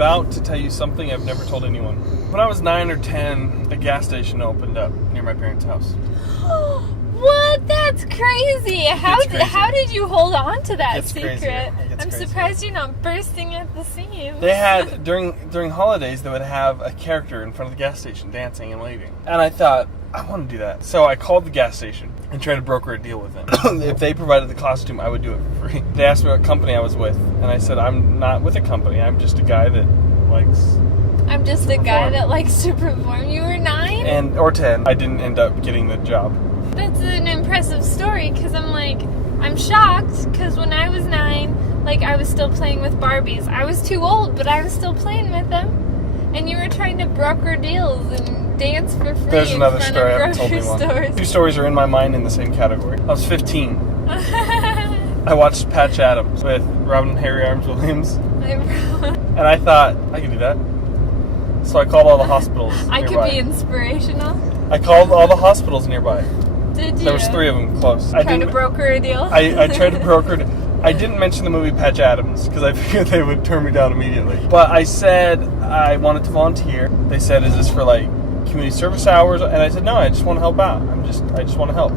about to tell you something I've never told anyone. When I was 9 or 10, a gas station opened up near my parents' house. What? That's crazy. How did you hold on to that secret? I'm surprised you're not bursting at the seams. They had, during holidays, they would have a character in front of the gas station dancing and waving. And I thought, I want to do that. So I called the gas station and tried to broker a deal with them. If they provided the costume, I would do it for free. They asked me what company I was with, and I said, I'm not with a company. I'm just a guy that likes I'm just a guy that likes to perform. You were 9? Or 10. I didn't end up getting the job. That's an impressive story, because I'm shocked, because when I was 9, I was still playing with Barbies. I was too old, but I was still playing with them. And you were trying to broker deals and dance for free. There's another story I haven't told anyone. Stores. 2 stories are in my mind in the same category. I was 15. I watched Patch Adams with Robin and Harry Arms Williams. And I thought, I could do that. So I called all the hospitals nearby. I could be inspirational. I called all the hospitals nearby. Did you? There was 3 of them close. Trying to broker a deal? I tried to broker it. I didn't mention the movie Patch Adams because I figured they would turn me down immediately. But I said I wanted to volunteer. They said, is this for community service hours? And I said, no, I just want to help out. I just want to help.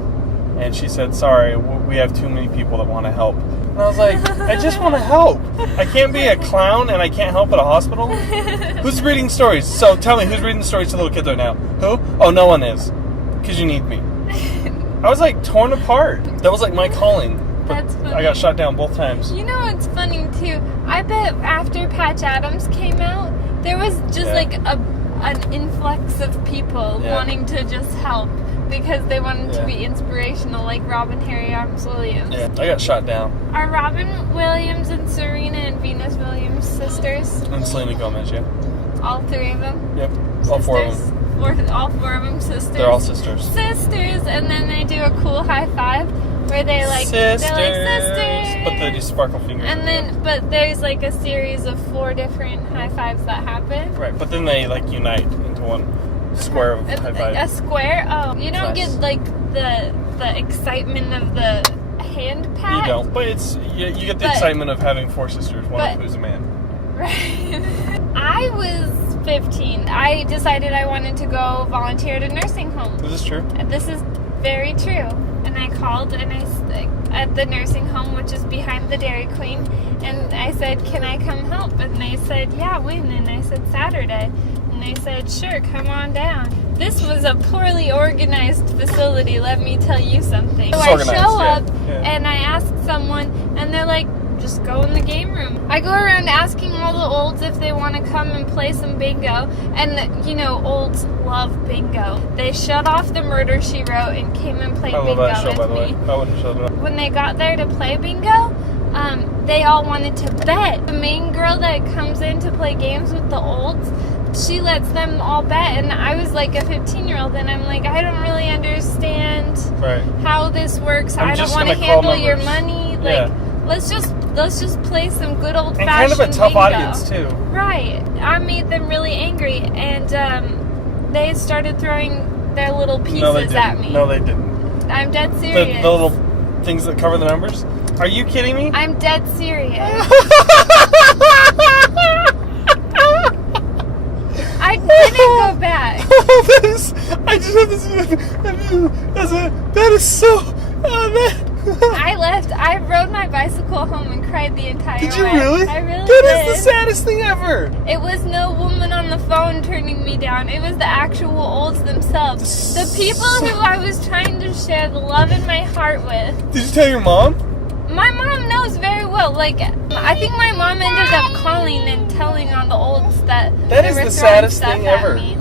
And she said, sorry, we have too many people that want to help. And I was like, I just want to help. I can't be a clown and I can't help at a hospital. Who's reading stories? So tell me, who's reading the stories to little kids right now? Who? Oh, no one is. Because you need me. I was torn apart. That was my calling. That's funny. I got shot down both times. You know what's funny too? I bet after Patch Adams came out, there was just an influx of people wanting to just help because they wanted to be inspirational, like Robin Harry Arms Williams. Yeah, I got shot down. Are Robin Williams and Serena and Venus Williams sisters? And Selena Gomez, yeah. All 3 of them? Yep. Sisters? All 4 of them. All 4 of them sisters? They're all sisters. Sisters! And then they do a cool high five where they sisters. They're sisters. But they do sparkle fingers. And then, but there's a series of 4 different high fives that happen. Right, but then they unite into one square of high five. A square? Oh, you don't get the excitement of the hand pat. You don't, but you get the excitement of having 4 sisters, one of who's a man. Right. I was 15. I decided I wanted to go volunteer at a nursing home. Is this true? This is very true. And I called at the nursing home, which is behind the Dairy Queen, and I said, can I come help? And they said, yeah, when? And I said, Saturday. And they said, sure, come on down. This was a poorly organized facility, let me tell you something. So I show up, and I ask someone, and they're like, just go in the game room. I go around asking all the olds if they want to come and play some bingo, and olds love bingo. They shut off the Murder, She Wrote and came and played bingo with me. I wouldn't shut it up. When they got there to play bingo, they all wanted to bet. The main girl that comes in to play games with the olds, she lets them all bet, and I was a 15-year-old, and I'm I don't really understand how this works. I don't want to handle your money. Let's just play some good old fashioned and kind of a tough bingo. audience too. Right. I made them really angry, and they started throwing their little pieces at me. No, they didn't. I'm dead serious. The little things that cover the numbers? Are you kidding me? I'm dead serious. I didn't go back. I just had this. That is so. I left. I rode my bicycle home and cried the entire way. Did you really? I really did. That is the saddest thing ever. It was no woman on the phone turning me down. It was the actual olds themselves. The people who I was trying to share the love in my heart with. Did you tell your mom? My mom knows very well. I think my mom ended up calling and telling on the olds that that they is were the throwing saddest stuff thing at ever. me.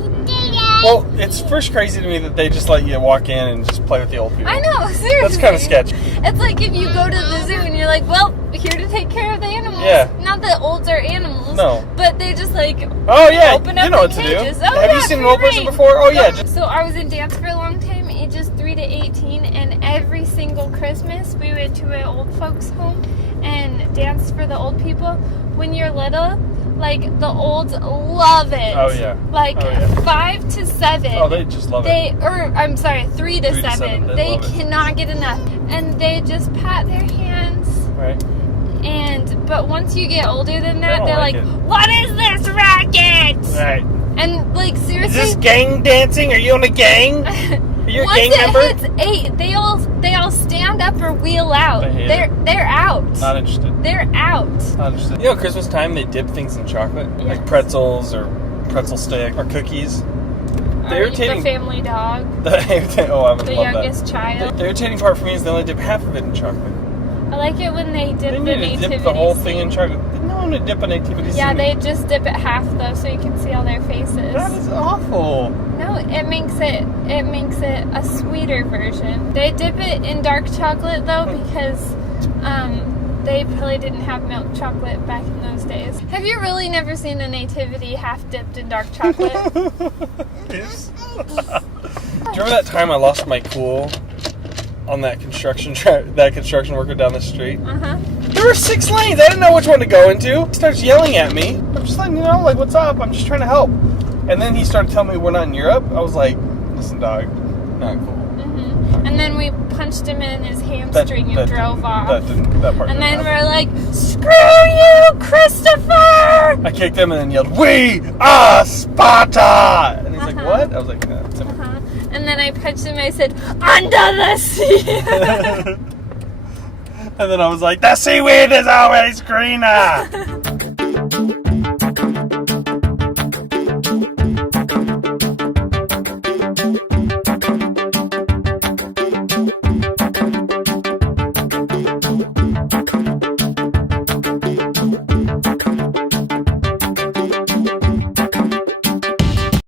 Well, it's first crazy to me that they just let you walk in and just play with the old people. I know, seriously. That's kind of sketchy. It's like if you go to the zoo and you're like, well, here to take care of the animals. Yeah. Not that olds are animals. No. But they just oh yeah, open up you know what to cages. do. Oh, Have you seen an old person before? Oh yeah. So I was in dance for a long time, ages 3 to 18, and every single Christmas we went to an old folks home and danced for the old people. When you're little, the olds love it. Oh yeah. 5 to 7. Oh, they just love it. I'm sorry, 3 to 7. They They cannot get enough, and they just pat their hands. Right. But once you get older than that, they're like like, it. "What is this racket?" Right. And like Is seriously, this gang dancing? Are you in a gang? Are you a once gang it member? hits 8, they all stand up or wheel out. I hate They're out. Not interested. They're out. Not interested. You know, Christmas time they dip things in chocolate, Yes. like pretzels or pretzel stick or cookies. The Or irritating. the family dog, Oh, I would the love youngest that. child. The irritating part for me is they only dip half of it in chocolate. I like it when they dip They the need nativity to dip the whole thing in scene. chocolate. No one would dip a nativity scene. Yeah, they just dip it half though, so you can see all their faces. That is awful. No, it makes it a sweeter version. They dip it in dark chocolate though because they probably didn't have milk chocolate back in those days. Have you really never seen a nativity half dipped in dark chocolate? Yes. Do you remember that time I lost my cool on that construction worker down the street? Uh-huh. There were 6 lanes. I didn't know which one to go into. He starts yelling at me. I'm just letting you know, like, what's up? I'm just trying to help. And then he started telling me we're not in Europe. I was like, listen, dog, not cool. Mm-hmm. And then we punched him in his hamstring and drove off. That part And then didn't we're like, screw you, Christopher! I kicked him and then yelled, "We are Sparta!" And he's like, Uh-huh. what? I was like, no, it's Uh-huh. And then I punched him. I said, under the sea. And then I was like, the seaweed is always greener.